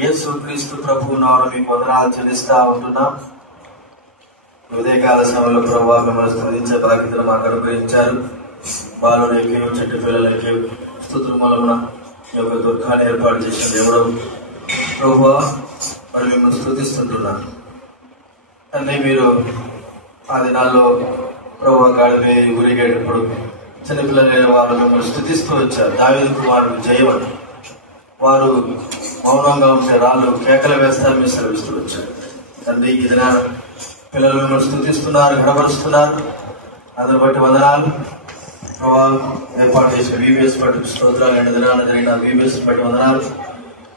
యేసుక్రీస్తు ప్రభువు నామమున మీకు వందనాలు చెల్లిస్తా ఉంటున్నాం. ఉదయకాల సమయంలో ప్రభువా మిమ్మల్ని స్తుతించే బాధ్యతను మాకు అనుగ్రహించారు. బాలులకి చెట్టు పిల్లలకి స్తుతుల మూలమున ఈ యొక్క దుర్గాన్ని ఏర్పాటు చేసిన దేవుడు ప్రభువా మరి మిమ్మల్ని స్తుతిస్తుంటున్నాను. అంటే మీరు ఆ దినాల్లో ప్రభువా గాడిపై ఊరిగేటప్పుడు చిన్నపిల్లలైన వారు మిమ్మల్ని స్తుతిస్తూ వచ్చారు. దావీదు కుమారుడు జయమని వారు మౌనంగా ఉంటే రాళ్ళు కేకలు వేస్తారు మీరు సెలవిస్తూ వచ్చారు. తండ్రి ఈ దిన పిల్లలు మిమ్మల్ని స్తుతిస్తున్నారు, గడపరుస్తున్నారు. అందరి బట్టి వందనాలు. ప్రభావం ఏర్పాటు చేసిన VBS బట్టి స్తోత్రాలు. 2 దినాలు జరిగిన VBS బట్టి వందనాలు.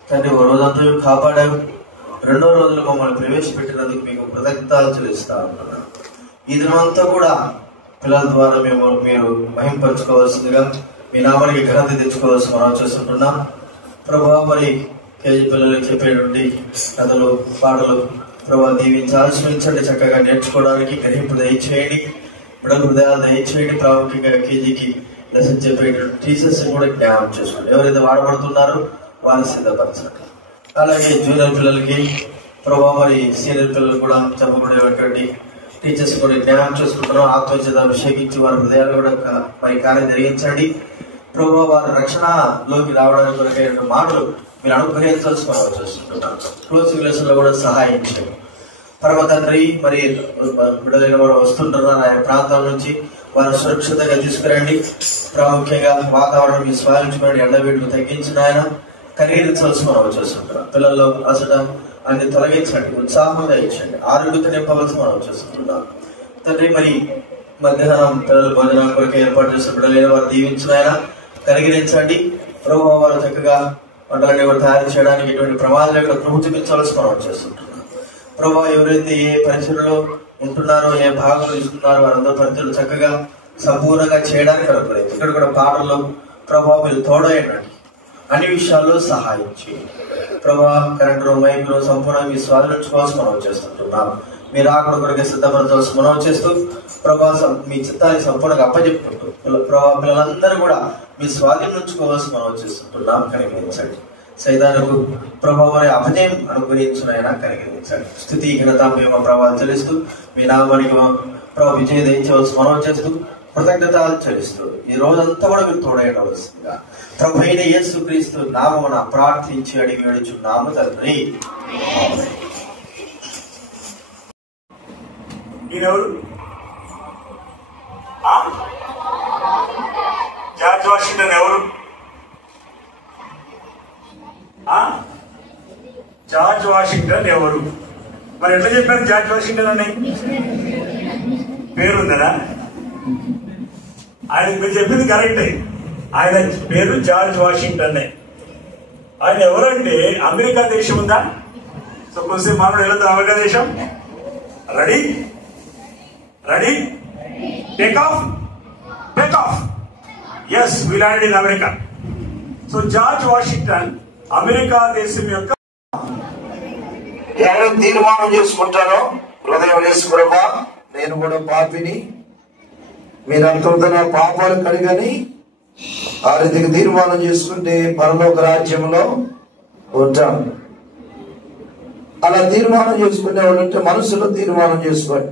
తండ్రి ఓ రోజంతా కాపాడారు. 2వ రోజులు మమ్మల్ని ప్రవేశపెట్టినందుకు మీకు కృతజ్ఞతలు చెల్లిస్తా ఉంటున్నాను. ఈ దినమంతా కూడా పిల్లల ద్వారా మీరు మహింపరచుకోవాల్సిందిగా మీ నామానికి ఘనత తెచ్చుకోవాల్సి మనం చేస్తుంటున్నాం. ప్రభావ మరి కేజీ పిల్లలకి చెప్పేటువంటి కథలు పాటలు ప్రభావ దీవించి ఆశ్రయించండి. చక్కగా నేర్చుకోవడానికి గ్రహింపు దయచేయండి, బిడ్డల హృదయాలు దయచేయండి. ప్రాముఖ్యంగా కేజీకి లెసన్ చెప్పేటువంటి టీచర్స్ కూడా జ్ఞాపకం చేసుకోండి. ఎవరైతే వాడబడుతున్నారో వారిని సిద్ధపరచండి. అలాగే జూనియర్ పిల్లలకి ప్రభావ మరి సీనియర్ పిల్లలు కూడా చెప్పబడేటువంటి టీచర్స్ కూడా జ్ఞానం చేసుకుంటున్నాం. ఆత్మచేత అభిషేకించి వారి హృదయాలు కూడా మరి కార్యం జరిగించండి. ప్రభావ వారి రక్షణలోకి రావడానికి కొరకైన మాటలు మీరు అనుగ్రహించాల్సి మనం చేస్తుంటున్నాం. క్లోజింగ్ లెసన్ లో కూడా సహాయం చేయండి. పరమ తండ్రి మరి బిడ్డలైన వారు వస్తుంటున్నారు ఆయన ప్రాంతాల నుంచి వారు సురక్షితంగా తీసుకురండి. ప్రాముఖ్యంగా వాతావరణం మీ స్వాదించుకోండి. ఎండవేడుకు తగ్గించిన ఆయన కనిగించాల్సి మనం చేస్తుంటున్నాం. పిల్లల్లో అసలు అన్ని తొలగించండి, ఉత్సాహంగా ఇచ్చండి, ఆరోగ్యత నింపవలసి మనం చేస్తున్నాం. తండ్రి మరి మధ్యాహ్నం పిల్లలు భోజనం కొరకు ఏర్పాటు చేసిన బిడ్డలైన వారు దీవించిన ఆయన కనిగించండి. ప్రభావ వారు చక్కగా వంటలని కూడా తయారు చేయడానికి ఎటువంటి ప్రమాదాలు ఇక్కడ కృప చూపించాల్సి మనం చేస్తుంటున్నాం. ప్రభావ ఎవరైతే ఏ పరిచయలో ఉంటున్నారో ఏ భాగంలో ఇస్తున్నారో వారందరూ పరిచయలు చక్కగా సంపూర్ణంగా చేయడానికి అనుకునేది. ఇక్కడ కూడా పాటల్లో ప్రభావ మీరు తోడైనండి, అన్ని విషయాల్లో సహాయం చేయండి. ప్రభావ కరెంటు మైకులు సంపూర్ణ మీ స్వాధీనించుకోవాల్సి మనం చేస్తుంటున్నాం. మీరు ఆకడ కొరకే సిద్ధపరచాల్సి మనం చేస్తూ ప్రభావ మీ చిత్తాన్ని సంపూర్ణంగా అప్పచెప్పుకుంటూ ప్రభావ పిల్లలందరూ కూడా మీ స్వాధీనం ఉంచుకోవాల్సి మనం చేస్తుంటున్నాం. కనిగించండి. సైతానికి ప్రభావాన్ని అపజయం అనుగ్రహించినైనా కనిగించండి. స్థుతి ఘనత మేము ప్రభావం చెల్లిస్తూ మీ నామానికి ప్రభావ విజయ దయచేవలసి మనం చేస్తూ కృతజ్ఞతలు చెల్లిస్తూ ఈ రోజంతా కూడా మీరు తోడైనవలసిందిగా ప్రభు అయిన యేసుక్రీస్తు నామమున ప్రార్థించి అడిగి వేడుచున్నాము తండ్రి. జార్జ్ వాషింగ్టన్ ఎవరు? జార్జ్ వాషింగ్టన్ ఎవరు? మరి ఎట్లా చెప్పారు జార్జ్ వాషింగ్టన్ అని? పేరుందనా? ఆయన మీరు చెప్పింది కరెక్టే. ఆయన పేరు జార్జ్ వాషింగ్టన్. ఆయన ఎవరంటే అమెరికా దేశం ఉందా? సో కొంచెం మనం వెళ్తాం. అమెరికా దేశం ready ready take off take off. Yes, we land in America. So George Washington America దేశం యొక్క ఎవరైనా తీర్మానం చేసుకుంటారో హృదయం వేసుకురమ్మా, నేను కూడా పాపిని, మీరంతా నా పాపాలు కడిగని ఆ రీతికి తీర్మానం చేసుకుంటే పరలోక రాజ్యంలో ఉంటాం. అలా తీర్మానం చేసుకునే వాళ్ళు ఉంటే మనసులో తీర్మానం చేసుకోండి.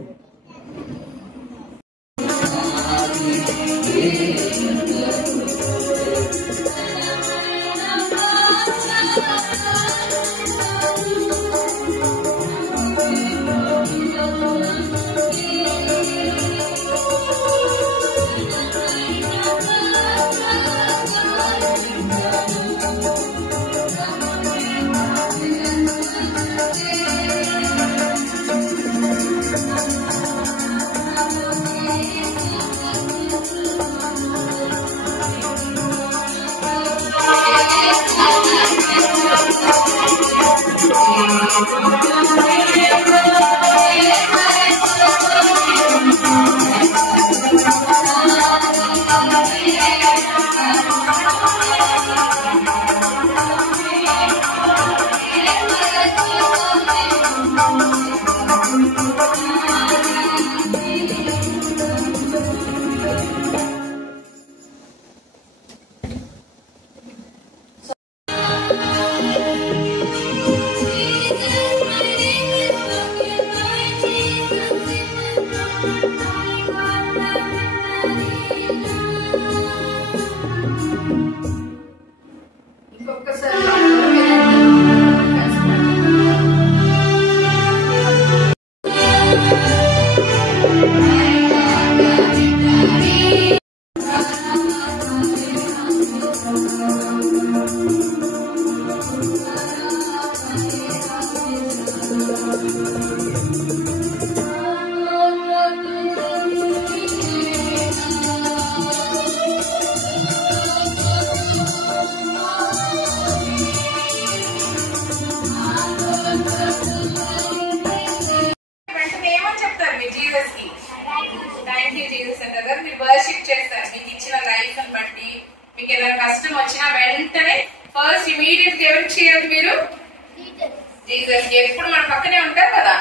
జీసస్ ఎప్పుడు మన పక్కనే ఉంటారు కదా.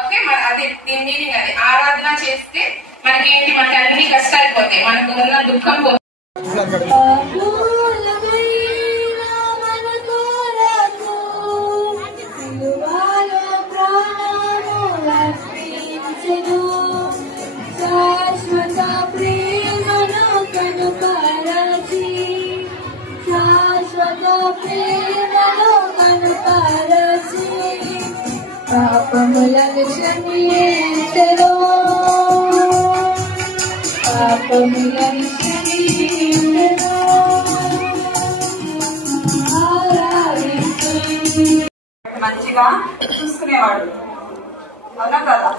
ఓకే, అది దీని మీనింగ్. అది ఆరాధన చేస్తే మనకేంటి, మనకి అన్ని కష్టాలు పోతాయి, మనకు ఉన్న దుఃఖం పోతుంది. శాశ్వత ప్రేమను కనుపరచి, శాశ్వత ప్రేమను కనుపరచి, పాపములను క్షమించెను, పాపములను క్షమించెను. మంచిగా చూసుకునేవాడు. అవునా కదా,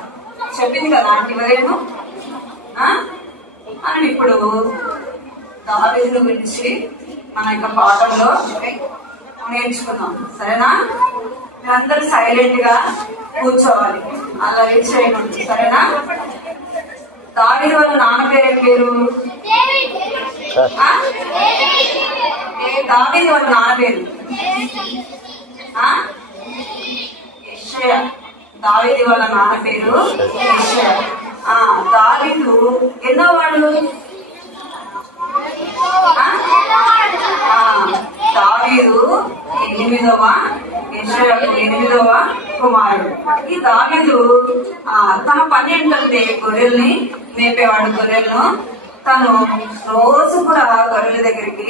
చెప్పింది కదా ఆంటీ వరేను అని. ఇప్పుడు దావీదు గురించి మన యొక్క పాఠంలో నేర్చుకున్నాం. సరేనా? మీరందరూ సైలెంట్ గా కూర్చోవాలి, అలా రీచ్ చేయకూడదు. సరేనా? దావీదు వాళ్ళ నాన్న పేరు ఏం పేరు? దావీదు వాళ్ళ నాన్న పేరు యెషయా. దావీదు వాళ్ళ నాన్న పేరు యెషయా. దావీదు ఎన్నో వాడు? దావీదు 8వ, యెషయాకు 8వ కుమారుడు. ఈ దావీదు తన పని ఏంటంటే గొర్రెల్ని మేపేవాడు. గొర్రెలను తను రోజు కూడా గొర్రెల దగ్గరికి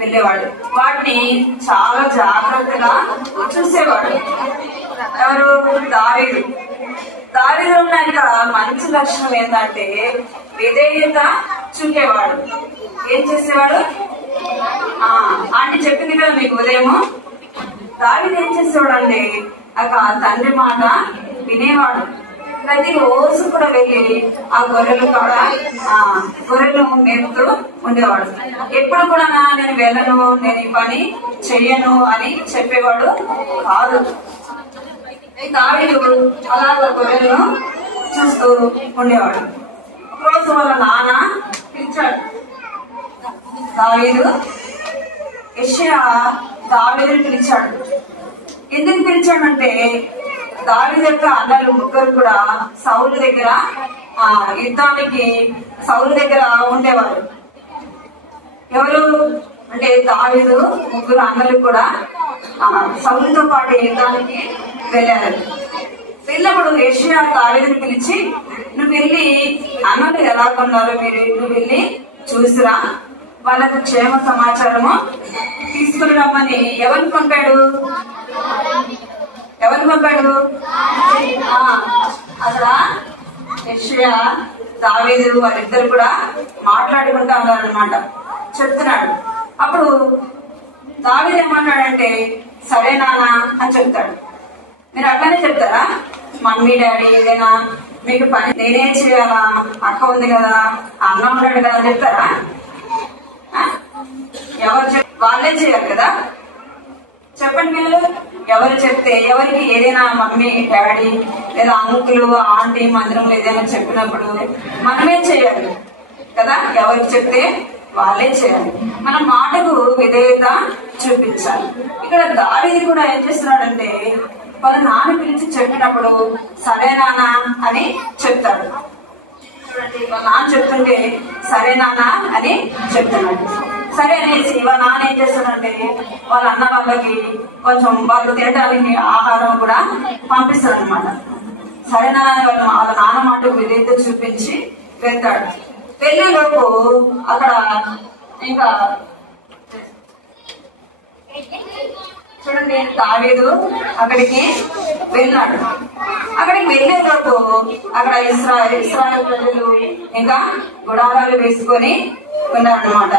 వెళ్ళేవాడు. వాటిని చాలా జాగ్రత్తగా చూసేవాడు. ఎవరు? దావీదు. దావీదులో ఉన్న ఇంకా మంచి లక్షణం ఏంటంటే విధేయత చూపేవాడు. ఏం చేసేవాడు? ఆంటీ చెప్పింది కదా మీకు ఉదయం. దావీదు ఏం చేసేవాడు అంటే తండ్రి మాట వినేవాడు. ప్రతి రోజు కూడా వెళ్ళి ఆ గొర్రెలు కూడా గొర్రెలు మేపుతూ ఉండేవాడు. ఎప్పుడు కూడా నేను వెళ్ళను, నేను ఈ పని చెయ్యను అని చెప్పేవాడు కాదు. దావీదు అలాగ గొర్రెలను చూస్తూ ఉండేవాడు. రోజు వాళ్ళ నాన్న పిలిచాడు. దావీదు యెషయా దావీదుని పిలిచాడు. ఎందుకు పిలిచాడంటే దావీదు యొక్క అన్నలు ముగ్గురు కూడా సౌలు దగ్గర యుద్ధానికి సౌలు దగ్గర ఉండేవారు. ఎవరు అంటే దావీదు ముగ్గురు అన్నలు కూడా సౌలుతో పాటు యుద్ధానికి వెళ్ళారు. వెళ్ళినప్పుడు యెషయా దావీదుని పిలిచి, నువ్వు వెళ్ళి అన్నలు ఎలా కొన్నారో నువ్వు వెళ్ళి చూసిరా, వాళ్ళకు క్షేమ సమాచారము తీసుకుని రమ్మని ఎవరిని పంపాడు? ఎవరిని పంపాడు? అక్కడ యెషయా దావీదు వారిద్దరు కూడా మాట్లాడుకుంటా ఉన్నారనమాట. చెప్తున్నాడు. అప్పుడు దావీదు ఏమన్నాడంటే సరే నాన్న అని చెప్తాడు. మీరు అట్లానే చెప్తారా? మమ్మీ డాడీ ఏదైనా మీకు పని నేనే చేయాలా, అక్క ఉంది కదా, అన్న ఉన్నాడు కదా చెప్తారా? ఎవరు వాళ్ళే చేయాలి కదా. చెప్పండి మీరు. ఎవరు చెప్తే ఎవరికి ఏదైనా మమ్మీ డాడీ లేదా అంకులు ఆంటీ మందిరంలో ఏదైనా చెప్పినప్పుడు మనమే చేయాలి కదా. ఎవరికి చెప్తే వాళ్ళే చేయాలి. మన మాటకు విధేయత చూపించాలి. ఇక్కడ దావీదు కూడా ఏం చేస్తున్నాడంటే వాళ్ళ నాన్న పిలిచి చెప్పినప్పుడు సరే నాన్న అని చెప్తాడు. చూడండి, వాళ్ళ నాన్న చెప్తుంటే సరే నాన్న అని చెప్తున్నాడు. సరే అనేసి వాళ్ళ నాన్న ఏం చేస్తాడంటే వాళ్ళ అన్న వాళ్ళకి కొంచెం వాళ్ళు తినడానికి ఆహారం కూడా పంపిస్తాడు అనమాట. సరే నాన్న వాళ్ళ నాన్న మాట విధేయత చూపించి వెళ్తాడు. వెళ్ళేలోపు అక్కడ ఇంకా చూడండి దావీదు అక్కడికి వెళ్ళాడు. అక్కడికి వెళ్ళేటప్పుడు అక్కడ ఇశ్రాయేలు ప్రజలు ఇంకా గుడారాలు వేసుకొని ఉన్నారన్నమాట.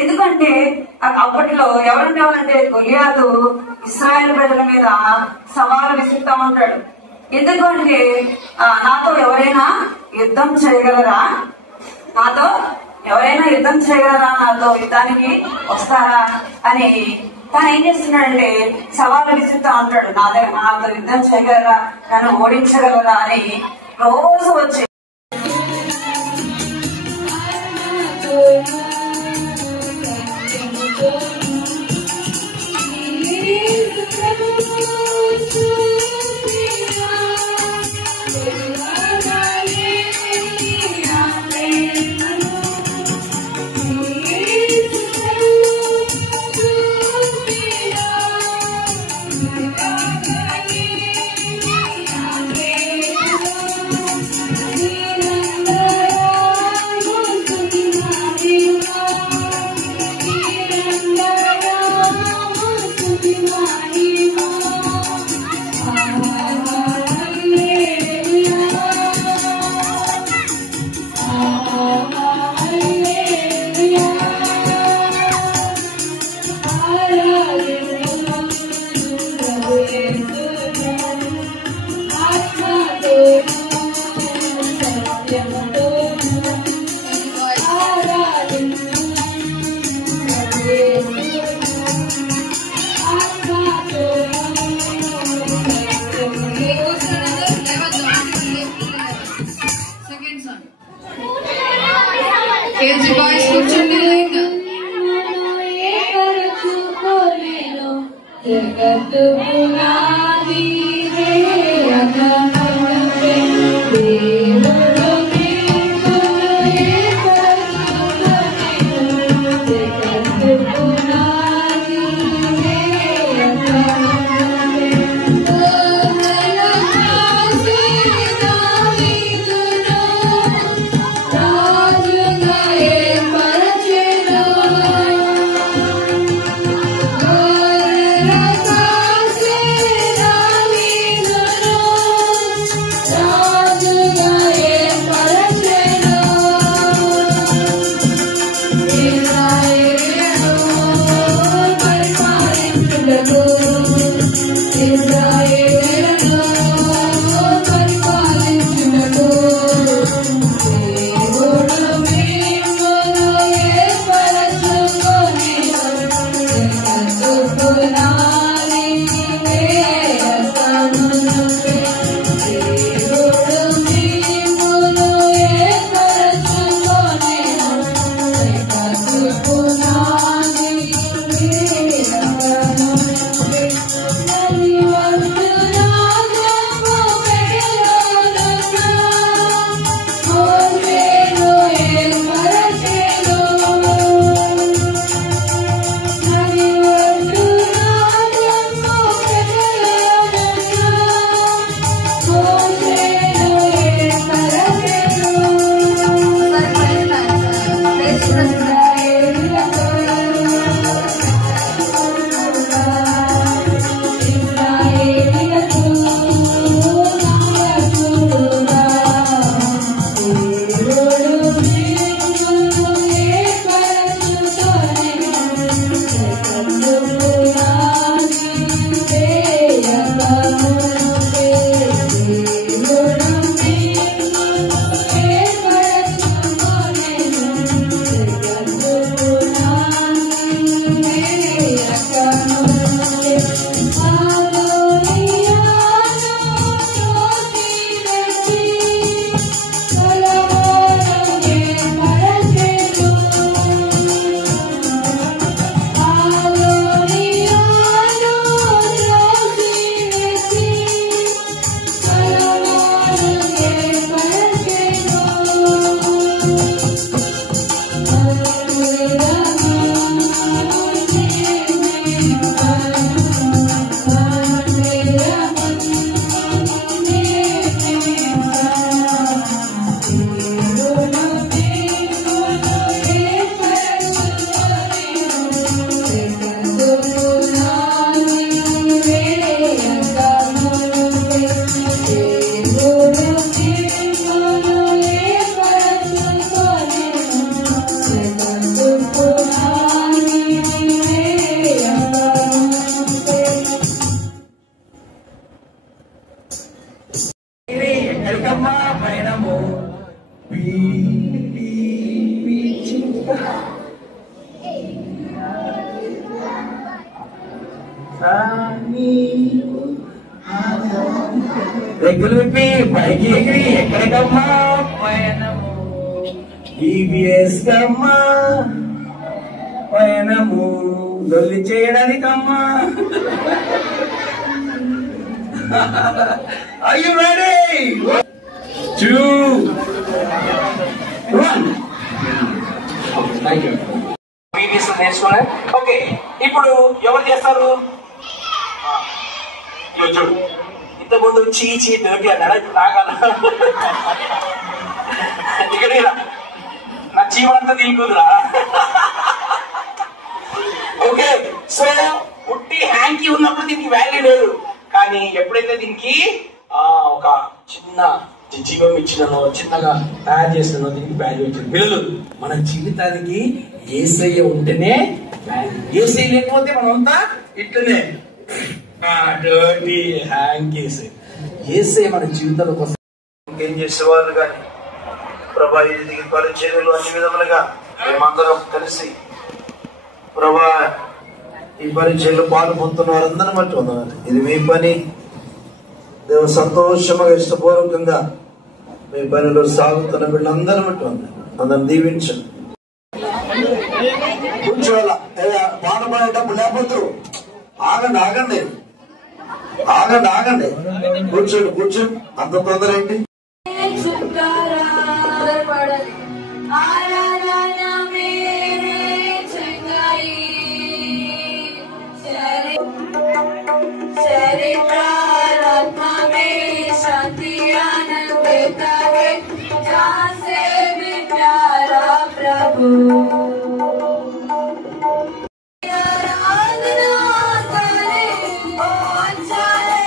ఎందుకంటే అప్పట్లో ఎవరుండేవాళ్ళంటే గొలియాతు ఇశ్రాయేలు ప్రజల మీద సవాలు విసురుతా ఉంటాడు. ఎందుకంటే నాతో ఎవరైనా యుద్ధం చేయగలరా, నాతో ఎవరైనా యుద్ధం చేయగలరా, నాతో యుద్ధానికి వస్తారా అని తను ఏం చేస్తున్నాడంటే సవాలు విసురుతా ఉంటాడు. నాతో యుద్ధం చేయగలరా, నన్ను ఓడించగలరా అని రోజు వచ్చి Thank you. జగత్తు పునాది వేయకమునుపే దేవుడు మిమ్మును ఏర్పరచుకొనెను. జగత్తు పునాది వేయకమునుపే గోరలకాసి దావీదును రాజుగా ఏర్పరచెను. గోరలకాసి దావీదును రాజుగా ఏర్పరచెను. ఇశ్రాయేలును పరిపాలించుటకు ఇశ్రాయేలును పరిపాలించుటకు దేవుడు మిమ్మును ఏర్పరచుకొనెను. జగత్తు పునాది వేయకమునుపే దేవుడు మిమ్మును ఏర్పరచుకొనెను. జగత్తు పునాది వేయకమునుపే నలివట్టురాజపు పెళ్ళునున్న మోసేను ఏర్పరచెను. నలివట్టురాజపు పెళ్ళునున్న మోసేను ఏర్పరచెను. ఇశ్రాయేలులకు నాయకుడుగా దేవుడు మిమ్మును ఏర్పరచుకొనెను. జగత్తు పునాది వేయకమునుపే దేవుడు మిమ్మును ఏర్పరచుకొనెను. జగత్తు పునాది వేయకమునుపే ఆదోనియాను త్రోసివేసి సొలొమోను ఏర్పరచెను. ఆదోనియాను త్రోసివేసి సొలొమోను ఏర్పరచెను. ఎక్కడికమ్మా పయనము రెగ్గులు విప్పి పైకి ఎగిరి ఎక్కడికమ్మా పయనము ఈబిఎస్ కమ్మా పయనము లొల్లి చేయడానికమ్మా. Are you ready? 2, 1. Thank you. Videos నేర్చుకున్నా. ఓకే, ఇప్పుడు ఎవరు చేస్తారు? ఇదిగో చూడు, ఇంతకుముందు చీచి దొరికి అన్నాడా, ఇప్పుడు నాగాల ఇక్కడ నా జీవనంతా దీనికుదురా. ఓకే, సో ఉట్టి హ్యాంకీ ఉన్నప్పుడు దీనికి వాల్యూ లేదు, కానీ ఎప్పుడైతే దీనికి ఒక చిన్న జీవం ఇచ్చినో చిన్నగా తయారు చేసినో దీనికి వాల్యూ వచ్చింది. పిల్లలు, మన జీవితానికి యేసయ్య ఉంటేనే వాల్యూ. యేసయ్య లేకపోతే మనమంతా ఇట్లనే డర్టీ హ్యాంకీస్. యేసయ్య మన జీవితంలో కోసం ఏం చేసేవారు కానీ ప్రభా ఇది పరిచర్యలు అన్ని విధములుగా మేమందరం కలిసి ప్రభా ఈ పరిచర్యలు పాలు పొందుతున్న వారందరిని బట్టి ఉన్నారు. ఇది మీ పని, దేవుడు సంతోషంగా ఇష్టపూర్వకంగా మీ పనిలో సాగుతున్న వీళ్ళందరూ బట్టి ఉన్నారు. అందరిని దీవించండి. కూర్చోవాల పాట పాడేటప్పుడు లేకపోతే ఆగండి ఆగండి ఆగండి ఆగండి కూర్చోండి కూర్చోండి. అంత తొందర ఏంటి? शांति आनंद देता है जहाँ से भी प्यारा प्रभु। आराधना करे ओ अच्छा है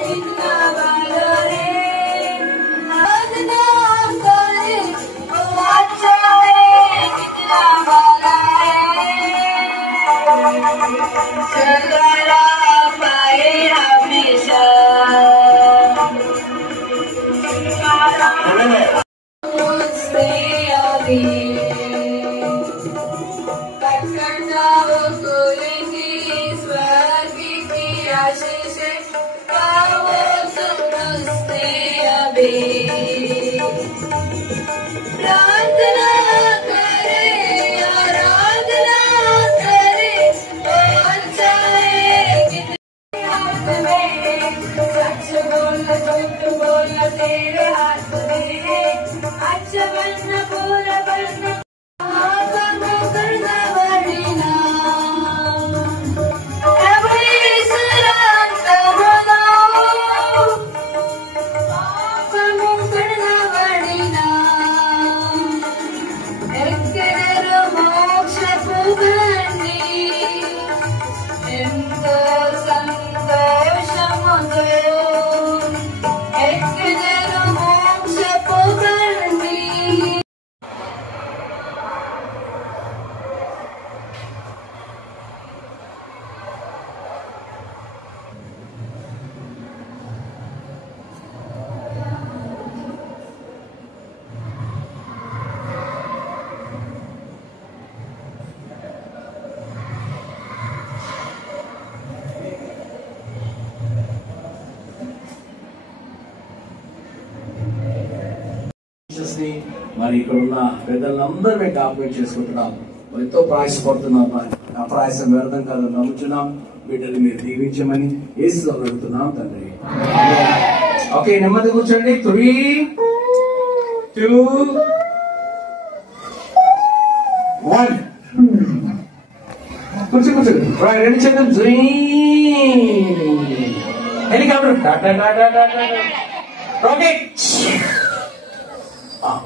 जितना भला है। आराधना करे ओ अच्छा है जितना भला है। सगला पाए हमेशा प्रार्थना करे आराधना करे अच्छा है सच बोलना झूठ बोलना तेरे हाथ में है। अच्छा बनना बुरा बनना करना बढ़ना प्रभु यीशु रात बनाओ पापनु करना बढ़ना ఎక్కడో మోక్షపు బండి ఎంతో సంతోషముతో ఎక్కడో మోక్షపు బండి। మరి ఇక్కడ ఉన్న పెద్దలందరూ కాపరేట్ చేసుకుంటున్నాం. ఎంతో ప్రయాసపడుతున్నాం. ఆ ప్రయాసం వ్యర్థం కాదు నమ్ముతున్నాం. బిడ్డలు మీరు దీవించమని యేసులో అడుగుతున్నాం తండ్రి. ఓకే, నెమ్మది కూర్చోండి. 3, 2, 1 కూర్చోండి. రెడీ చేద్దాం. హెలికాప్టర్ రాకెట్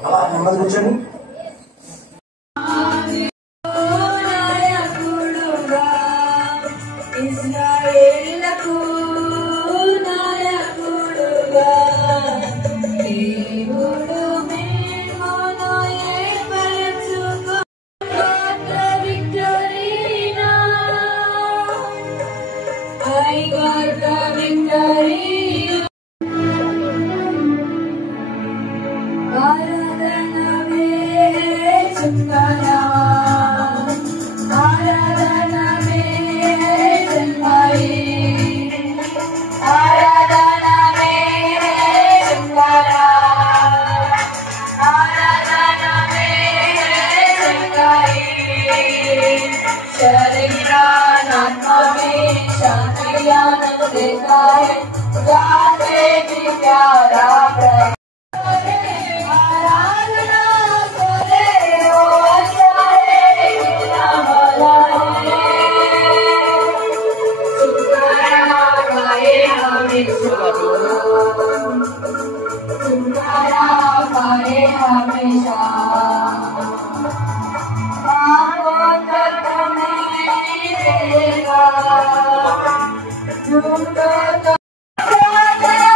అలా నెమ్మది కూర్చోండి. ఇశ్రాయేలుకు నాయకుడుగా దేవుడు మిమ్మును ఏర్పరచుకో. విక్టరీనా ఐ గాట్ ద విక్టరీ। आराधना में चुकाना आराधना में जन्माई आराधना में चुकाना आराधना में जन्माई शरीर आत्मा में शांति आनंद देता है जहाँ से भी प्यारा प्रभु। आराधना करे ओ अच्छा है जितना भला है। छुटकारा पाए हमेशा छुटकारा पाए हमेशा। पापों तक नहीं देगा झूठों तक। आराधना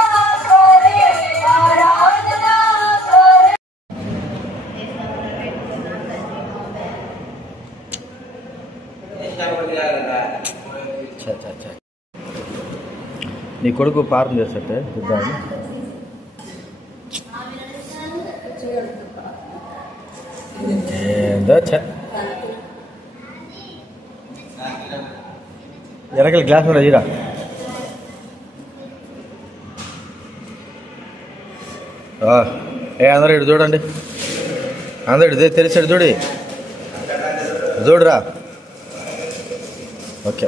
करे आराधना करे। నీ కొడుకు పాపం చేస్తే చూద్దామని ఏందో వెనకాల గ్లాస్ కూడా తీరా. అందరూ ఇటు చూడండి. అందరు ఇదే తెలిసాడు చూడి చూడరా. ఓకే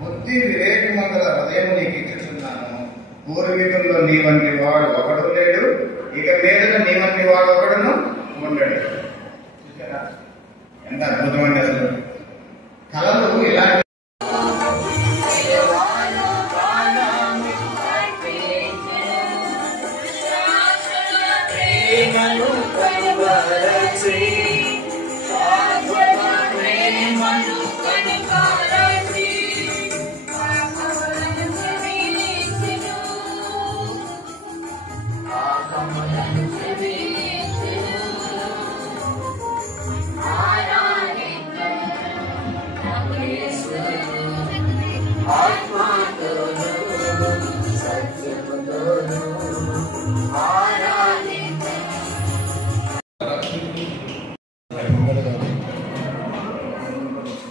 బుద్ధి వివేకమంగళ హృదయం నీకు ఇచ్చుచున్నాను. పూర్వీకుల్లో నీ వంటి వాడు ఒకడు లేడు, ఇక మీదట నీ వంటి వాడు ఒకడును ఉండడు. ఎంత అద్భుతం అండి అసలు. కళలు ఇలా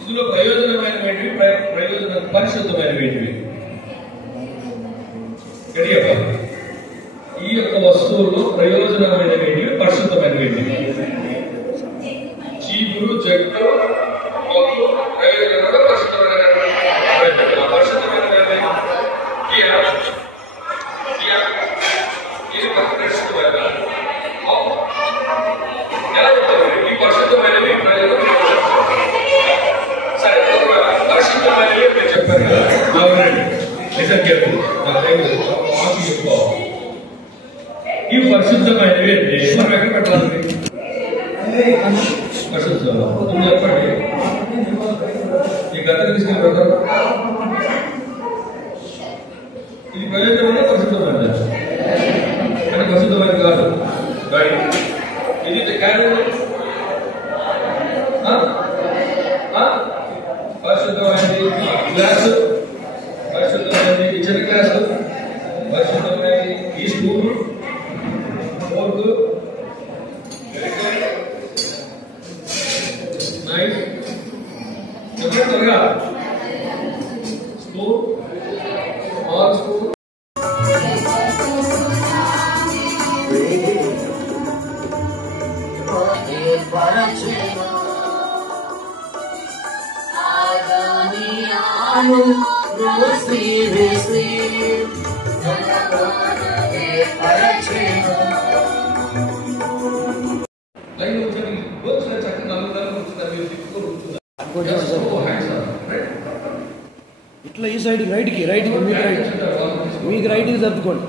ఇందులో ప్రయోజనమైనవి పరిశుద్ధమైనవి ఈ యొక్క వస్తువుల్లో ప్రయోజనమైనవి పరిశుద్ధమైనవి. చీపురు జట్టు ప్రయోజనంలో ఇవి పరిశుద్ధమైనవి అంటే మనం ఎక్కడ పెట్టాలి? పరిశుద్ధం చెప్పండి. ఈ గత తీసుకుని పెట్టాలి. ఇది ప్రయోజనమైన పరిశుద్ధమైన అంటే పరిశుద్ధమైనది కాదు. ఇది కాదు పరిశుద్ధమైనది గ్లాసు, పరిశుద్ధమైనది కిచెన్ గ్లాసు, పరిశుద్ధమైనది ఈ స్పూన్ ఫోర్క్ నైఫ్ త్వరగా స్పూన్ స్మాల్ స్పూన్ ఇట్లా ఈ సైడ్ రైట్కి మీకు రైట్కి తప్పుకోండి.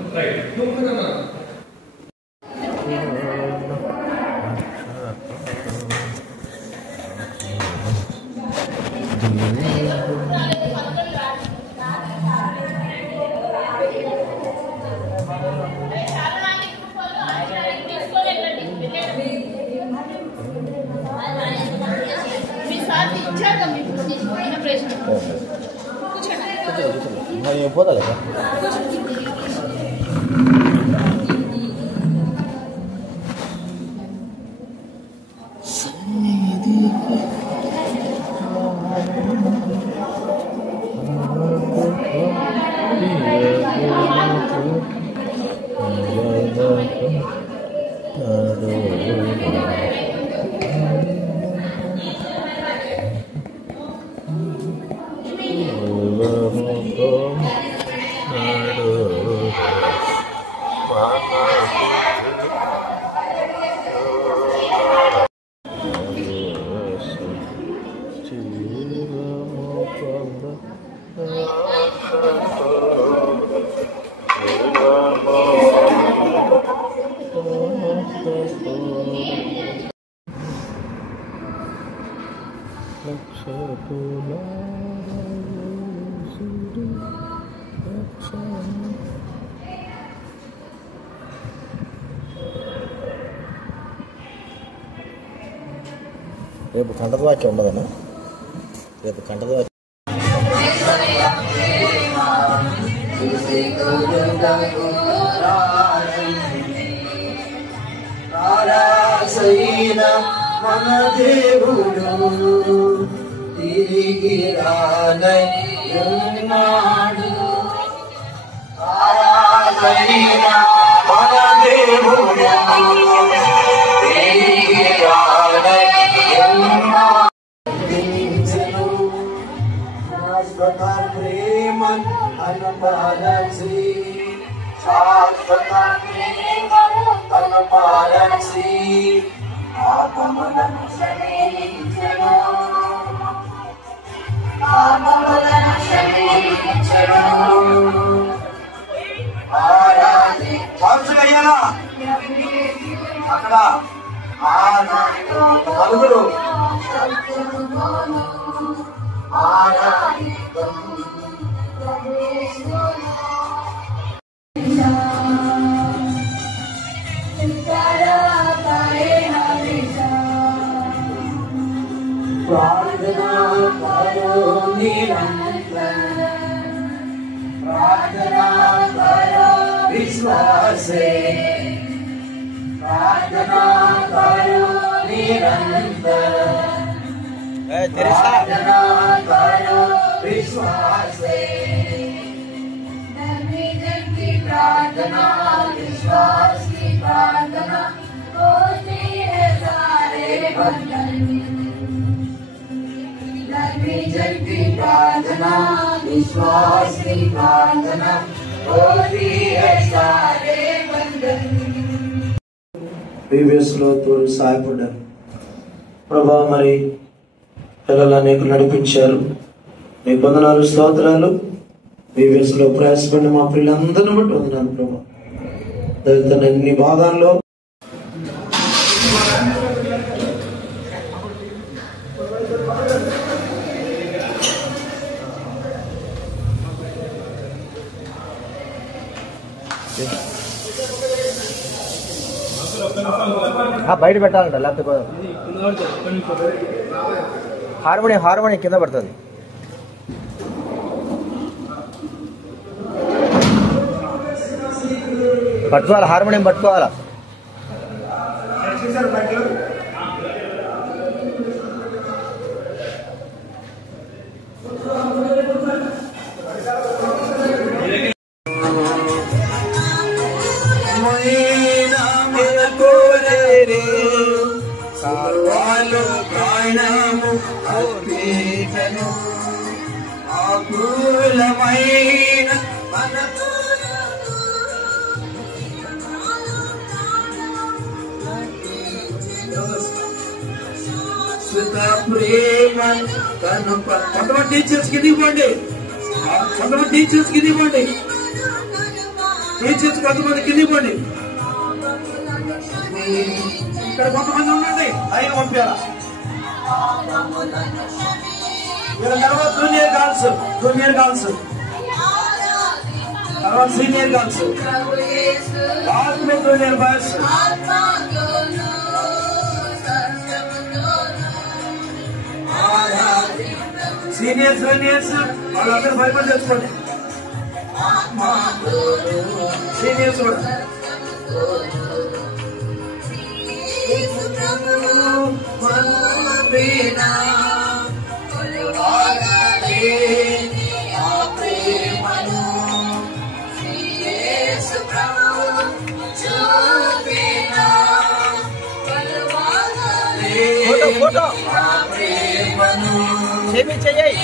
పోతా కదా. రేపు కంటద వాక్యం ఉండదన్నా? రేపు కంటద వాక్యం మన దేవుడు తిరిగి రానయ్యున్నాడు. మన దేవుడు తిరిగి రానయ్యున్నాడు. శాశ్వత ప్రేమ అనుపాలసి, శాశ్వత ప్రేమ అనుపాలసి ఆత్మలను శరీరించెను, ఆత్మలను శరీరించెను. ఆరాధి పంచుగయ్యాలా అక్కడ నలుగురు प्रार्थना करो निरंतर, प्रार्थना करो विश्वास से, प्रार्थना करो निरंतर, प्रार्थना करो विश्वास से। प्रार्थना विश्वास की प्रार्थना होती है सारे बंधन, जल की प्रार्थना विश्वास की प्रार्थना होती है सारे बंधन। ప్రీవియస్ లో తోడు సాయపడ్డారు ప్రభా, మరి పిల్లలు అనేక నడిపించారు. మీ వందనాలు, స్తోత్రాలు. ప్రీవియస్ లో ప్రయాసపడిన మా పిల్లలందరిని బట్టి వందనాలు ప్రభా. తన అన్ని భాగాల్లో బయట పెట్టాలంట, లేకపోతే హార్మోనియం కింద పడుతుంది. పట్టుకోవాలి, హార్మోనియం పట్టుకోవాలా. కొంతమంది టీచర్స్ కి ఇవ్వండి, కొంతమంది టీచర్స్ కి ఇవ్వండి, టీచర్స్ కొంతమంది కింద ఇవ్వండి. ఇక్కడ కొంతమంది ఉండండి, లైన్ పంపారా. తర్వాత జూనియర్ గర్ల్స్, తర్వాత సీనియర్ గర్ల్స్, లాస్ట్ में జూనియర్ బాయ్స్. సీనియర్స్ వాళ్ళందరూ బైబిల్ తెచ్చుకోండి. సీనియర్స్ కూడా ఫోటో చెయ్యి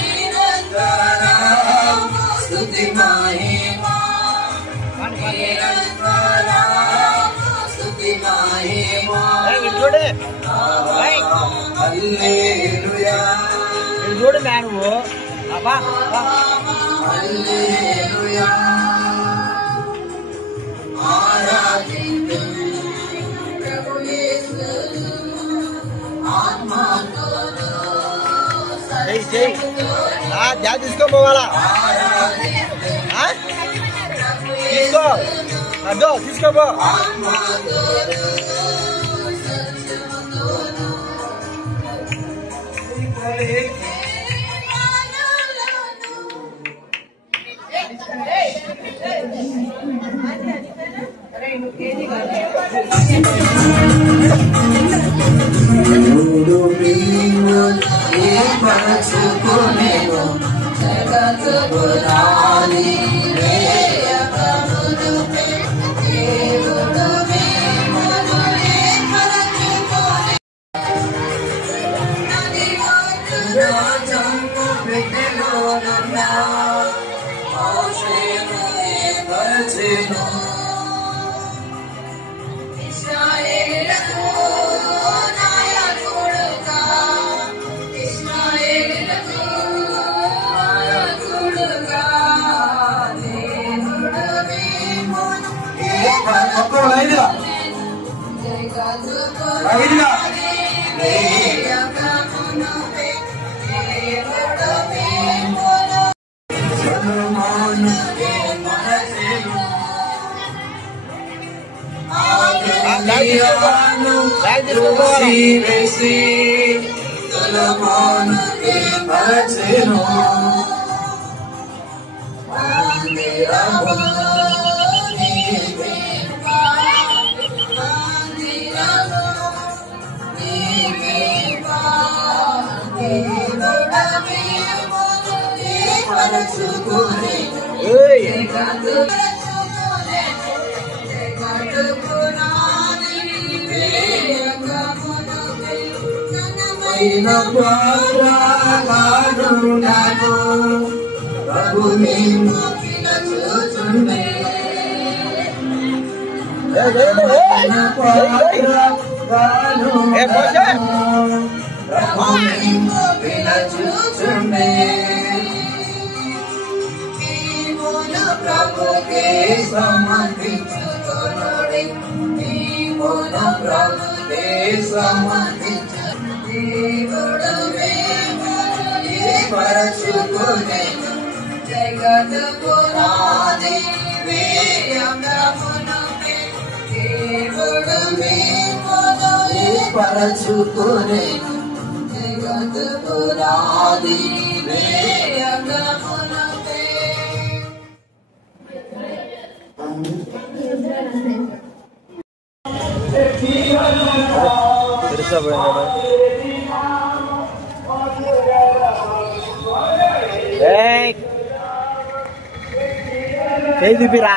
చూడు మ్యా నువ్వు జాగ్రత్త తీసుకోపోవాలా తీసుకో అదో తీసుకోపో చూపిరా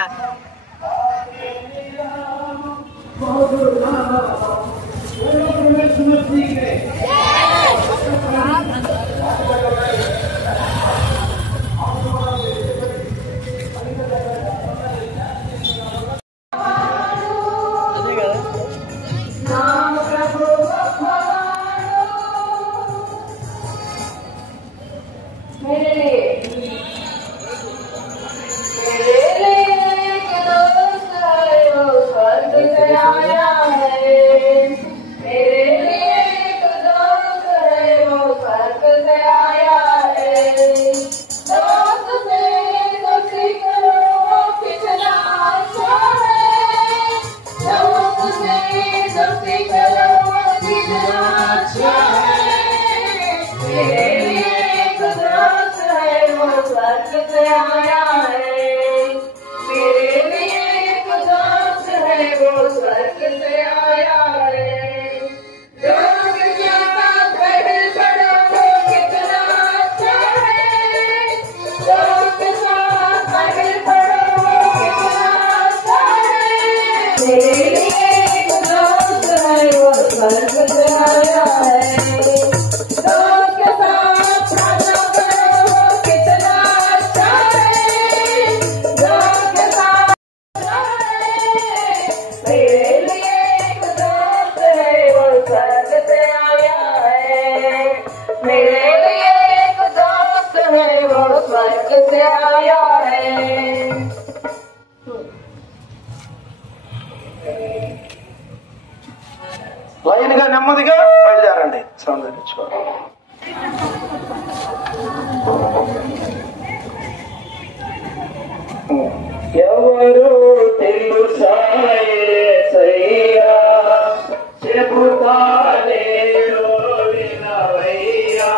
मेरे लिए मेरे लिए एक दोस्त है वो स्वर्ग से आया है। दोस्त के साथ खाना करो कितना अच्छा है, दोस्त के साथ मेरे लिए एक दोस्त है वो स्वर्ग से आया है। मेरे लिए एक दोस्त है वो स्वर्ग से आया है। లైన్ గా నెమ్మదిగా బయలుదేరండి. సౌందర్యించుకోవాలి. ఎవరు తెలుసా యేసయ్యా, చెబుతానే వినవయ్యా,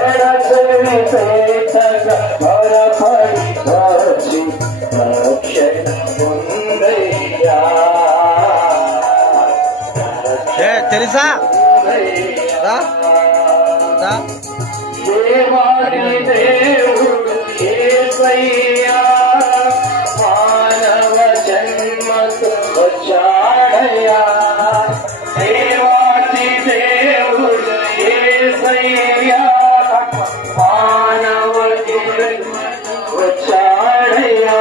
ఎడతెగని పేటగా బలపడి వచ్చి రక్షణ పొందయ్యా. తెలుసా దేవాది దేవుడు యేసయ్యా మానవ జన్మకు వచ్చాడయ్యా. దేవాది దేవుడు యేసయ్యా మానవ జన్మకు వచ్చాడయ్యా.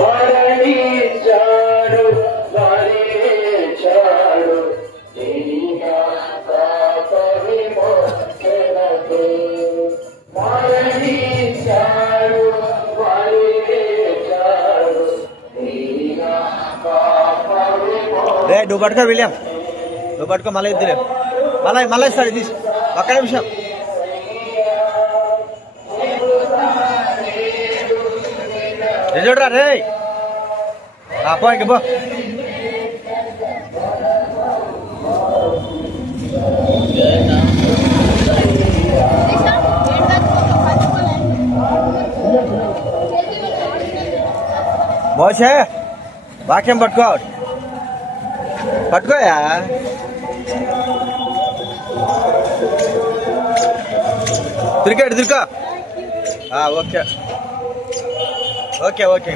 వరణించాడు వరించాడు రే నువ్వు పట్టుకో విలియం, నువ్వు పట్టుకో మళ్ళీ ఇద్దరే మళ్ళీ ఇస్తాడు. తీసి ఒక్క నిమిషం. చూడరా రే పో ఇంక పో. మోసే వాక్యం పట్టుకోయా. తిరుకో. Okay okay okay.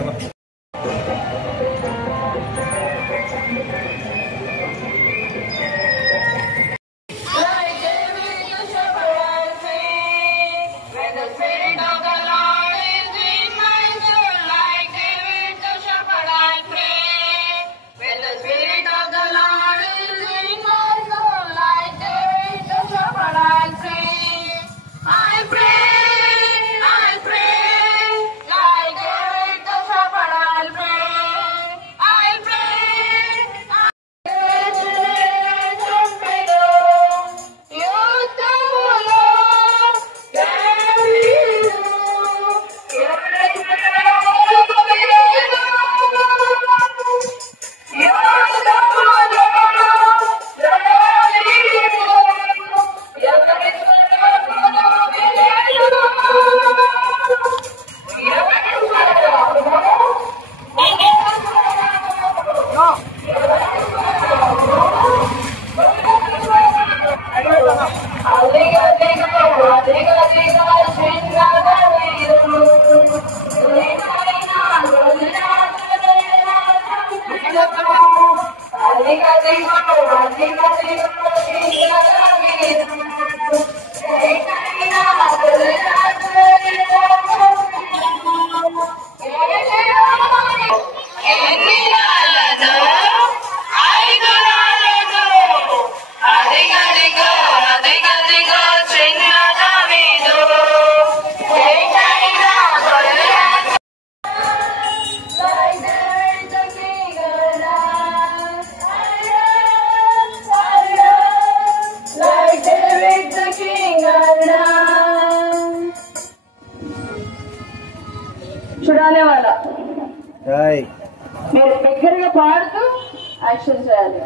छुड़ाने वाला మీరు దగ్గరగా పాడుతూ యాక్షన్ చేయాలి.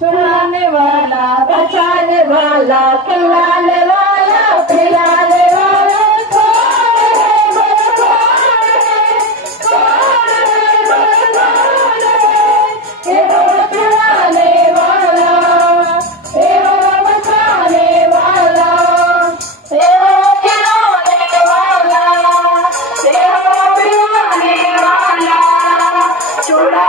छुड़ाने वाला, बचाने वाला, खिलाने वाला, पिलाने वाला, छुड़ाने वाला, बचाने वाला, खिलाने वाला, पिलाने वाला, छुड़ा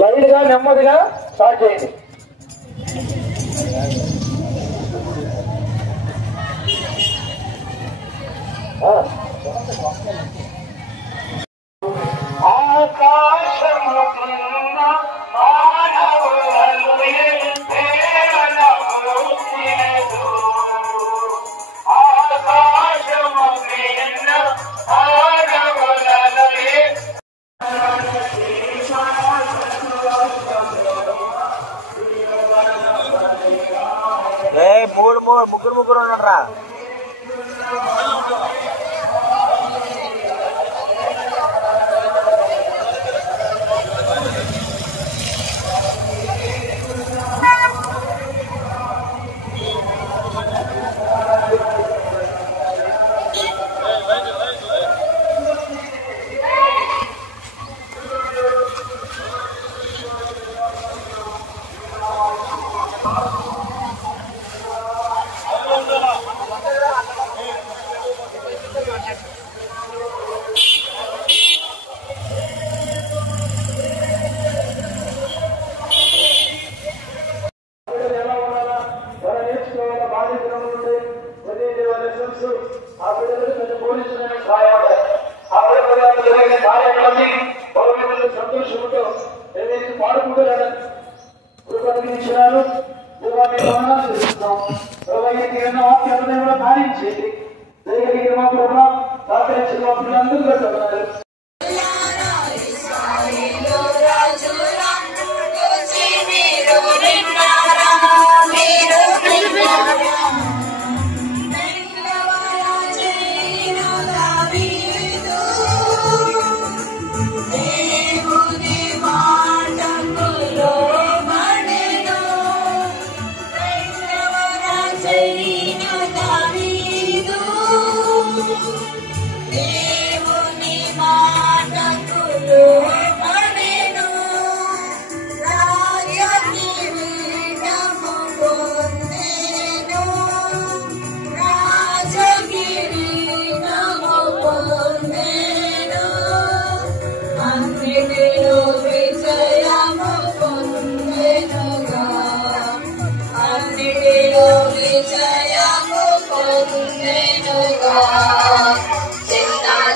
లైట్ గా నెమ్మదిగా స్టార్ట్ చేయండి. ఆకాశము కింద మానవులను ప్రేరణమూర్తిలేదు. ఆకాశము కింద మానవులను ముగ్గురు ఉన్నారా? సంతోషంతో ఏదైతే పాడుకుంటున్నారని కృపణించినారు. వాక్యాలను కూడా పాలించేది జరిగిన మా ప్రభావ సహకరించిన మా పిల్లలందరూ కట్టున్నారు.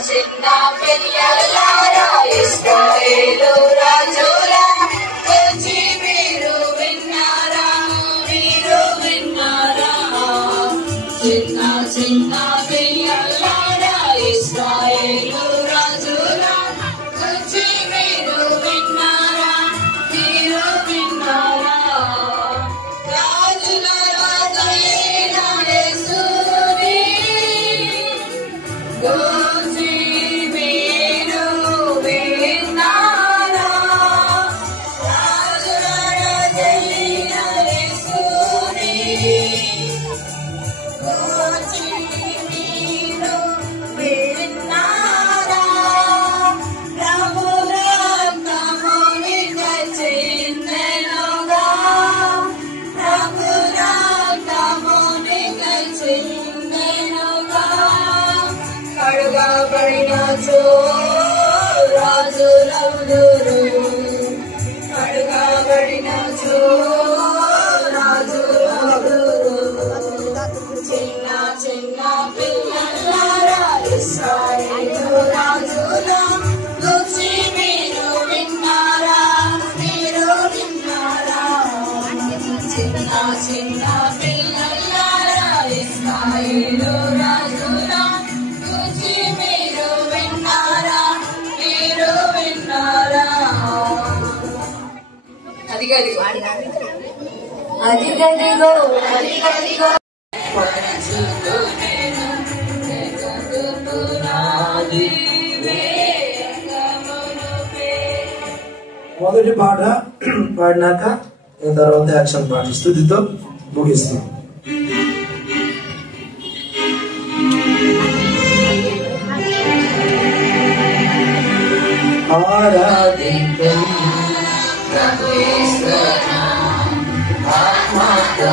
చిన్న పిల్లలారా ఇశ్రాయేలు రాజుల గురించి మీరు విన్నారా? చిన్న చిన్న పిల్లలారా ఇశ్రాయేలు రాజుల గురించి మీరు విన్నారా? రాజుల రాజైన యేసుని గురించి మీరు విన్నారా? రాజుల రాజైన యేసుని గురించి మీరు విన్నారా? ప్రభు రక్తము వికచించెనుగా, ప్రభు రక్తము వికచించెనుగా. కడుగబడిన రాజులందరూ, కడుగబడిన రాజులందరూ, చిన్న చిన్న పిల్లలారా ఇశ్రాయేలు రాజుల గురించి మీరు విన్నారా? చిన్న చిన్న పిల్లలారా ఇశ్రాయేలు రాజుల గురించి మీరు విన్నారా? అదిగదిగో అదిగదిగో మొదటి పాట పాడినాక తర్వాత యాక్షన్ పాట స్తుతితో ముగిస్తాం. ఆత్మతో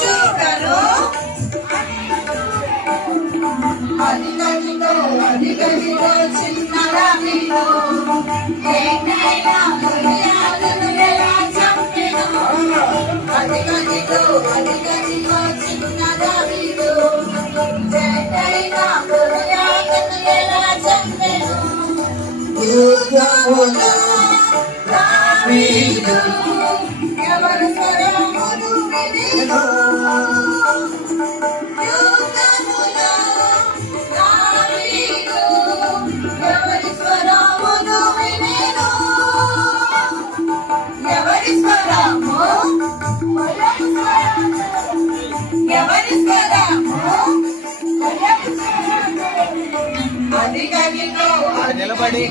చూడను అధిగదిగో అధిగదిగో చిన్నగా మీరు ఏకైనా మర్యాదను ఎలా చంపెను అధిగదిగో అధిగదిగో చిన్నగా మీరు ఏకైనా మర్యాదను ఎలా చంపెను యుద్ధములో దావీదు ఎవరి స్వరమును వినెను యుద్ధములో దావీదు ఎవరి స్వరమును వినెను ఎవరి స్వరము ఎవరి స్వరము అధిగదిగో నిలబడి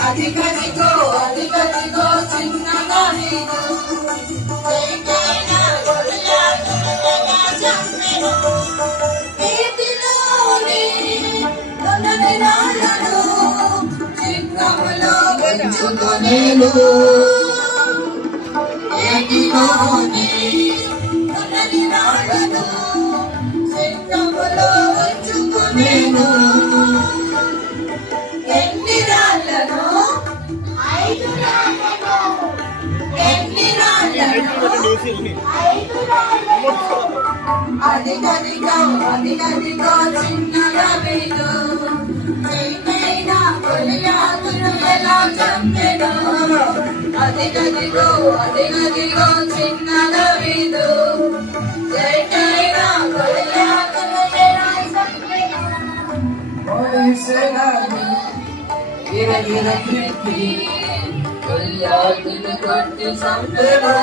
అధిగదిగో అధిగదిగో చిన్నగా నీకు కీర్తిలోని నొన్నని రాళ్ళను చిన్నములో పెంచుకొనేను ఏటిలోని నొన్నని రాళ్ళను చిన్నములో ఉంచుకొనేను ఎన్ని రాళ్ళను 5 రాళ్ళను ఎన్ని రాళ్ళను 5 రాళ్ళను అధిగదిగో అధిగదిగో చిన్నగా వీడు చైనైనా కొలియాదును ఎలా చంపెను అధిగదిగో అధిగదిగో చిన్నగా వీడు చైనైనా కొలియాదును ఎలా చంపెను మోసేనాని ఇరగిన కీర్తి కొలియాదును కొట్టి చంపెను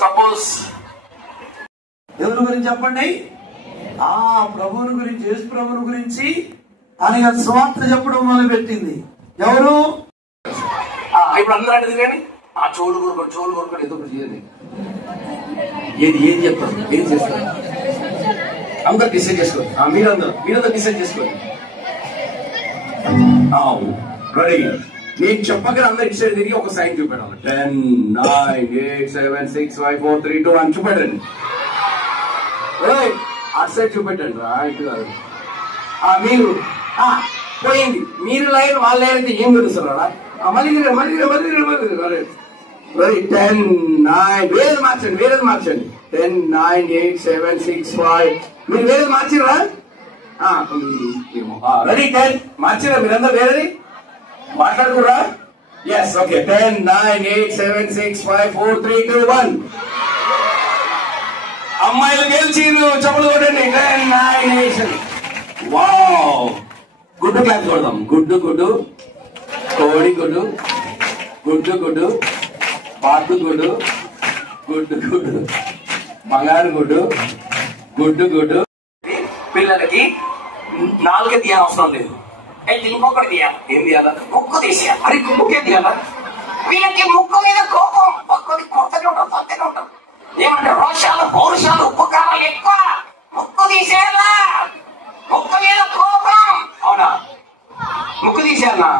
సపోజ్ ఎవరి గురించి చెప్పండి? ప్రభువుని గురించి, యేసు ప్రభువుని గురించి ఆయన స్వార్థ చెప్పడం మొదలు పెట్టింది. ఎవరు? ఇప్పుడు అందరూ అంటే కానీ చోలు కొడుకోండి ఏదో ఒకటి చేయండి. ఏం చెప్తారు, ఏం చేస్తారు? అందరు డిసైడ్ చేసుకోండి. మీరందరూ డిసైడ్ చేసుకోండి. రెడీ? నేను చెప్పగానే అందరు డిసైడ్ తిరిగి ఒక సైన్ చూపెట్టాలి. 10, 9, 8, 7, 6, 5, 4, 3, 2 అని చూపెట్టండి. అటు సైడ్ చూపెట్టండి రా, ఇటు కాదు. మీరు పోయింది, మీరు లైన్ వాళ్ళ లైన్ అయితే ఏం తెలుస్తారా? మళ్ళీ 10, 9 వేరేది మార్చండి. 10, 9, 8, 7, 6, 5 మీరు వేరేది మార్చిరా? రెడీ? 10 మార్చిరా మీరందరూ వేరేది మాట్లాడుకురా? Yes, okay. 10, 9, 8, 7, 6, 5, 4, 3, 2, 1. అమ్మాయిలు గెలిచిరు, చెప్పులు కొట్టండి. 10, 9, 8. వావ్, గుడ్డు క్లాస్ కొడదాం. గుడ్డు కోడి గుడ్డు, పాటు గుడ్డు, బంగారు గుడ్డు. పిల్లలకి నాలుగే తీయాలి, అవసరం లేదు. అయితే ఇంకొకటి తీయాలి. ఏం తీయాలా? ముక్కు తీసేయాలి. అది ముక్కే తీయాలా? వీళ్ళకి ముక్కు మీద కోపం కొత్తనే ఉంటాం. ఏమంటే రోషాలు, పౌరుషాలు, ఉపకారాలు ఎక్కువ. ముక్కు తీసేయాలా? ముక్కు మీద కోపం. అవునా? ముక్కు తీసేయాలనా?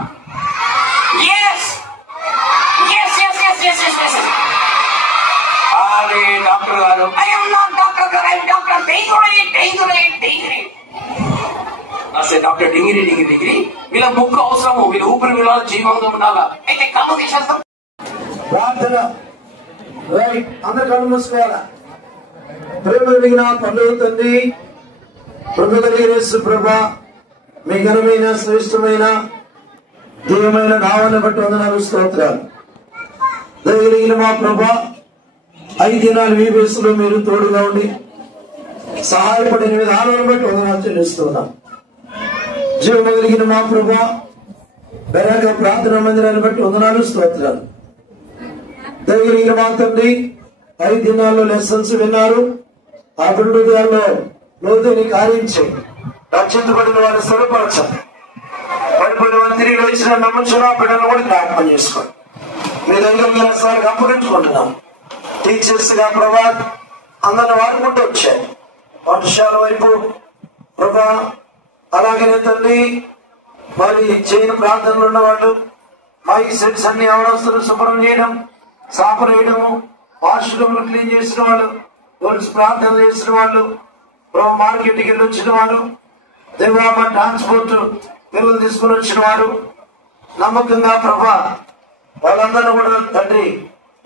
అరే డాక్టర్ గారు, ఐఎమ్ నాట్ డాక్టర్ గారు, ఐఎమ్ డాక్టర్ డాక్టర్ డిగ్రీ. వీళ్ళ ముక్కు అవసరము, వీళ్ళ ఊపిరి వీళ్ళ జీవంగా ఉండాలా. అయితే కళ్ళు తీసేస్తాం. ప్రార్థన. రైట్, అందరు కళ్ళు మూసుకోవాలా? ప్రేమ కలిగిన పనులు తండ్రి, కృప కలిగిన ప్రభా, మీ ఘనమైన శ్రేష్టమైన దివ్యమైన నామాన్ని బట్టి వందనాలు, స్తోత్రాలు. దయగలిగిన మా ప్రభా, 5 దినాలు మీ బేసులో మీరు తోడుగా ఉండి సహాయపడిన విధానాన్ని బట్టి వందనాలు చెల్లిస్తున్నాం. జీవము కలిగిన మా ప్రభా, బెరక ప్రార్థన మందిరాన్ని బట్టి వందనాలు, స్తోత్రాలు. దయగలిగిన మా తండ్రి, 5 దినాల్లో లెసన్స్ విన్నారు. ఆ హృదయాల్లో లోతుని కార్యించి రక్షించబడిన వారిని స్థిరపరచాలి. పడిపోయిన వారిని తిరిగి లేచిన నమ్మించిన బిడ్డను కూడా జ్ఞాపకం చేసుకోండి. మీ దగ్గర మీరు అసలు అప్పగించుకుంటున్నాం. టీచర్స్ గా ప్రభా అందరిని వాడుకుంటూ వచ్చాయి. పాఠశాల వైపు ప్రభా, అలాగనే తండ్రి మరి చేయని ప్రార్థనలు ఉన్నవాళ్ళు, మైక్ సెట్స్ అన్ని అవనవసరం శుభ్రం చేయడం, సాపు వేయడము, వాష్రూమ్లు క్లీన్ చేసిన వాళ్ళు, ప్రార్థనలు చేసిన వాళ్ళు, ప్రభు మార్కెట్కి వెళ్ళి వచ్చిన వారు, దేవామ ట్రాన్స్పోర్ట్ పిల్లలు తీసుకుని వచ్చిన వారు, నమ్మకంగా ప్రభా వాళ్ళందరూ కూడా తండ్రి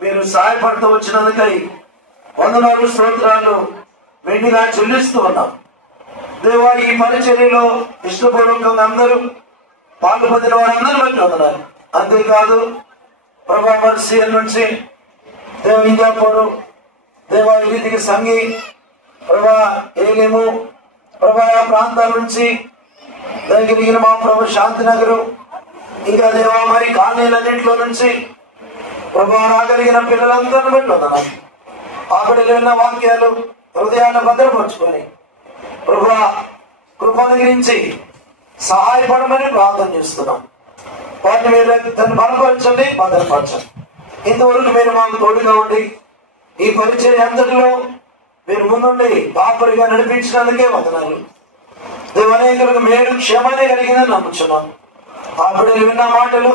మీరు సహాయపడుతూ వచ్చినందుకై వందనాలు, స్తోత్రాలు మెండుగా చెల్లిస్తూ ఉన్నాం. దేవా, ఈ పరిచర్యలో ఇష్టపూర్వకంగా అందరూ పాలు పొందిన వారందరూ బట్టి వందనాలు. అంతేకాదు ప్రభా, మర్సీఎల్ నుంచి దేవ ఇంజాపూరు, దేవా ఈ రీతికి సంగి ప్రభా, ఏలేము ప్రభా, ఆ ప్రాంతాల నుంచి దగ్గర మా ప్రభు శాంతినగరు, ఇంకా దేవా మరి కాలనీలన్నింటిలో నుంచి ప్రభా రాగలిగిన పిల్లలందరినీ బట్టి వందనాలు. అక్కడ విన్న వాక్యాలు హృదయాన్ని భద్రపరుచుకొని ప్రభా కృపను గురించి సహాయపడమని ప్రార్థన చేస్తున్నాం. వాటిని మీరు దాన్ని బలపరచండి, భద్రపరచండి. ఇంతవరకు మీరు మాకు తోడుగా ఉండి ఈ పరిచయం అంతటిలో మీరు ముందుండి బాపరిగా నడిపించినందుకే వందనాలు. దేవనేకులకు మేలు క్షేమాన్ని కలిగిందని నమ్ముచున్నాం. ఆ బిడ్డలు విన్న మాటలు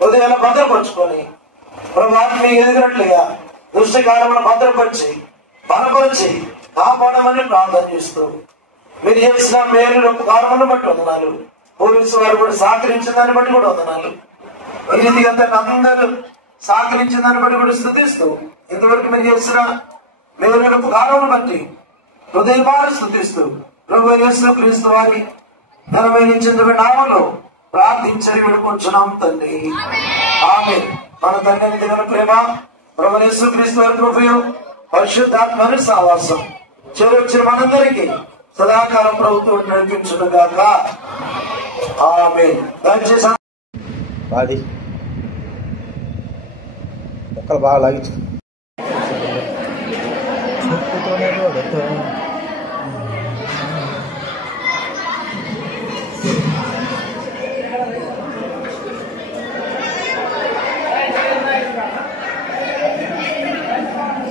హృదయాన్ని భద్రపరుచుకొని ప్రభావం ఎదిగినట్లుగా దుష్టకాలమును భద్రపరిచి బలపరిచి కాపాడమని ప్రార్థన చేస్తూ మీరు చేసిన మేలు కారణాలను బట్టి వందనాలు. పోలీసు వారు కూడా సహకరించిన దాన్ని బట్టి కూడా వందనాలు. ఈ రీతిగా అందరూ సహకరించిన దాన్ని బట్టి కూడా స్తుతిస్తూ ఇంతవరకు మీరు చేసిన మేలు కారణం బట్టి హృదయమాన స్తుతిస్తూ ప్రభు యేసు క్రీస్తు వారి ఘనమైన నామములో ప్రార్థించని విడుకుంటున్నాం తండ్రి, ఆమేన్. మన తండ్రి దగ్గర ప్రేమ, ప్రభు యేసు క్రీస్తు వారి కృపయు పరిశుద్ధాత్మ సహవాసం చేరొచ్చిన మనందరికీ సదాకాలం ప్రభుత్వం నడిపించును గాక, ఆమేన్. దయచేసి ముక్కలు బాగా లాగించు.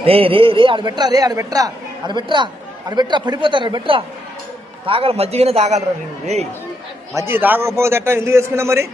రే రే రే ఆడ పెట్టరా, రే ఆడ పెట్టరా, ఆడ పెట్టరా, ఆడ పెట్టరా, పడిపోతారు. ఆడ పెట్టరా, తాగాలి, మజ్జిగనే తాగాలరా నేను. రే మజ్జిగ తాగకపోతే ఎట్టా, ఎందుకు వేసుకున్నా మరి?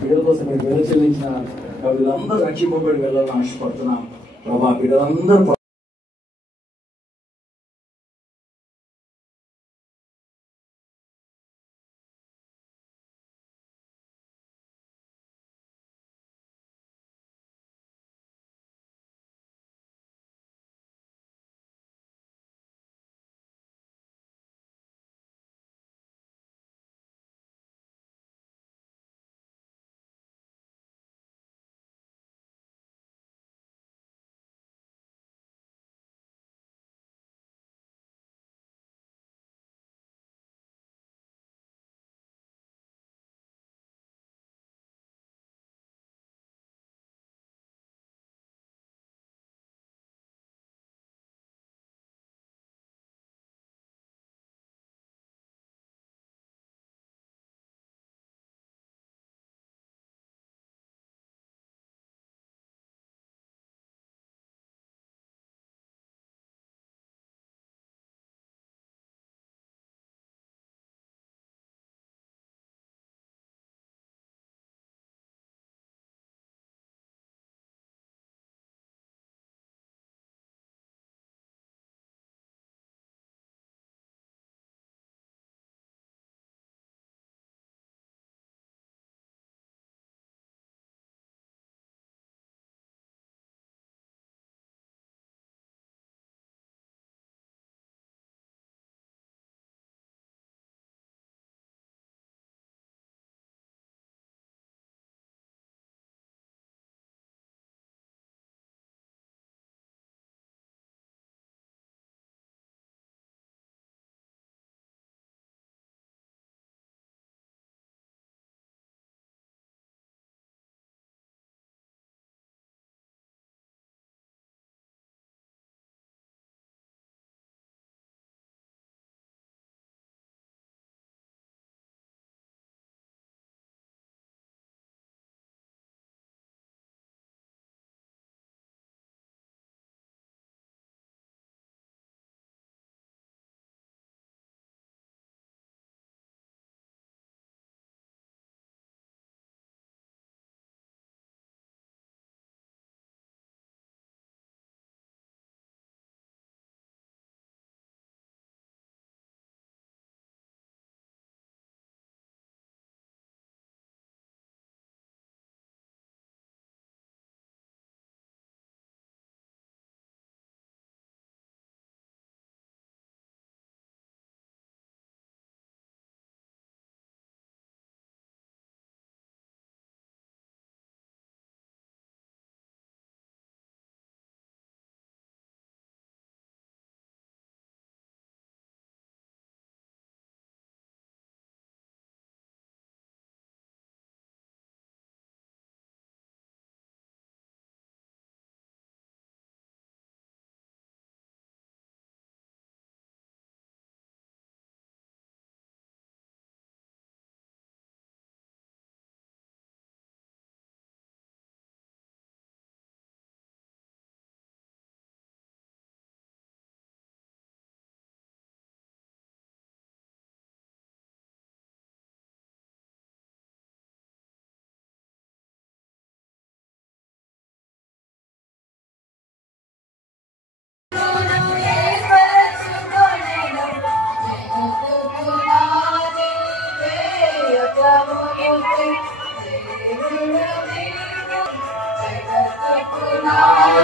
బిడ్డల కోసం మీరు వెల చెల్లించిన వీళ్ళందరూ రక్షింపబడి వెళ్ళాలని ఆశపడుతున్నాం. ప్రభా బిడ్డలందరూ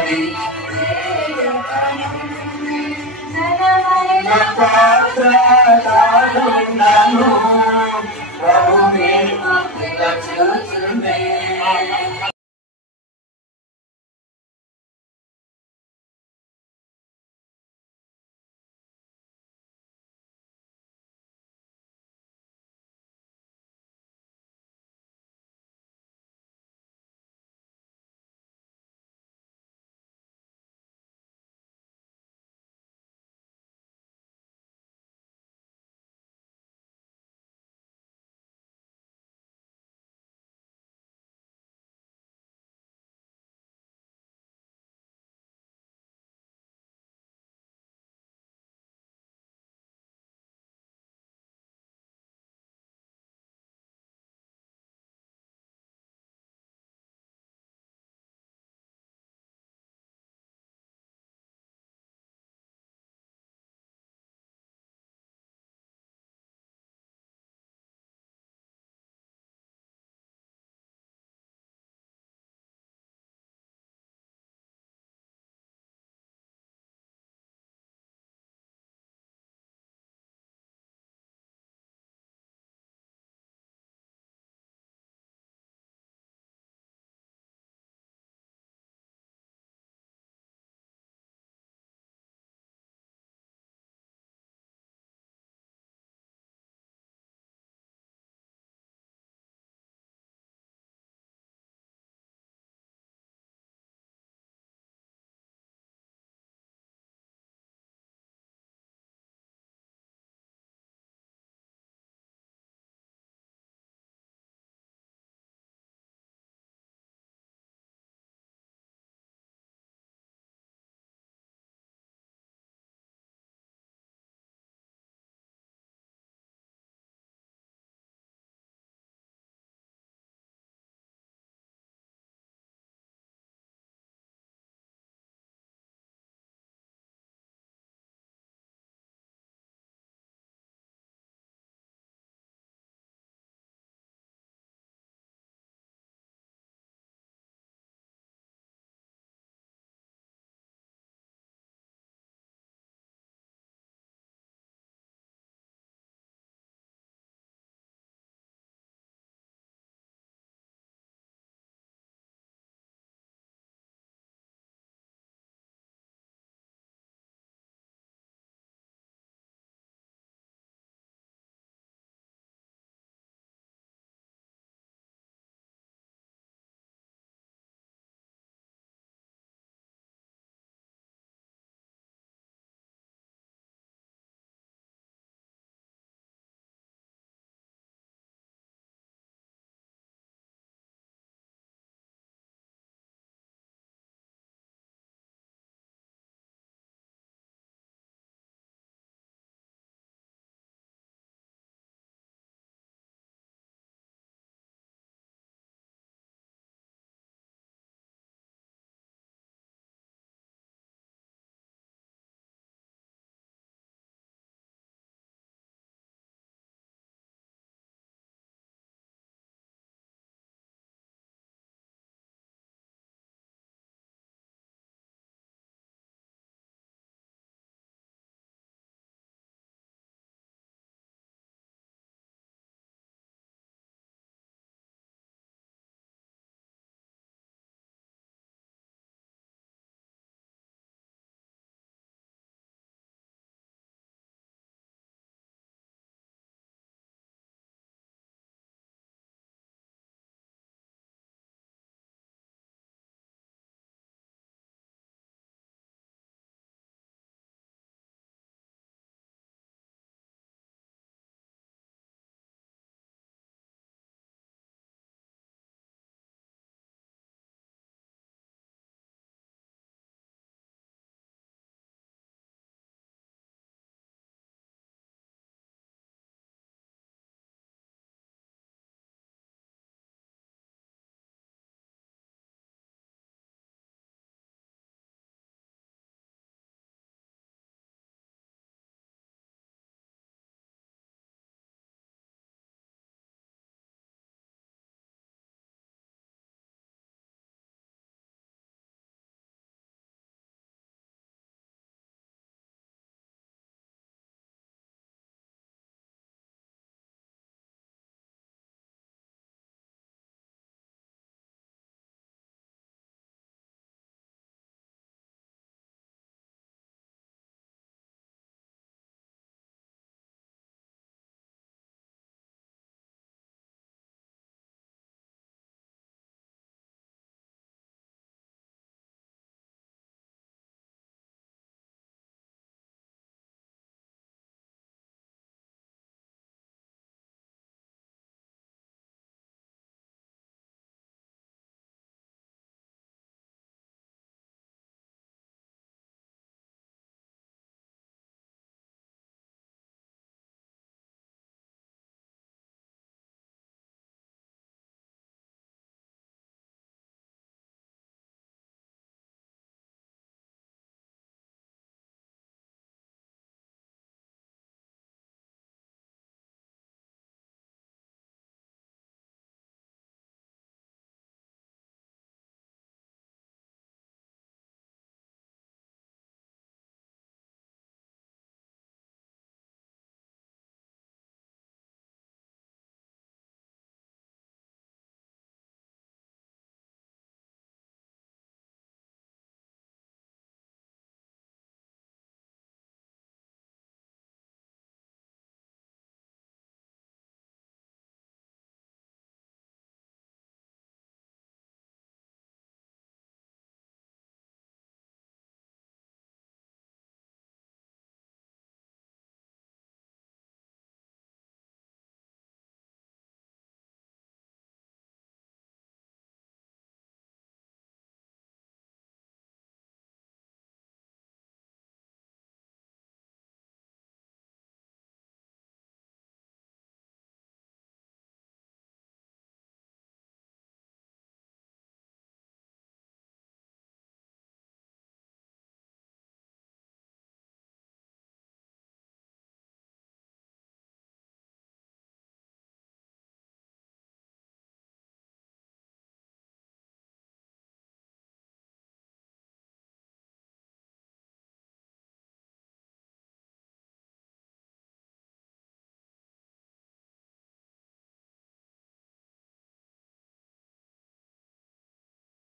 నీ ఘనమైన పాత్ర తాను ఉన్నాను ప్రభు నేను చూచు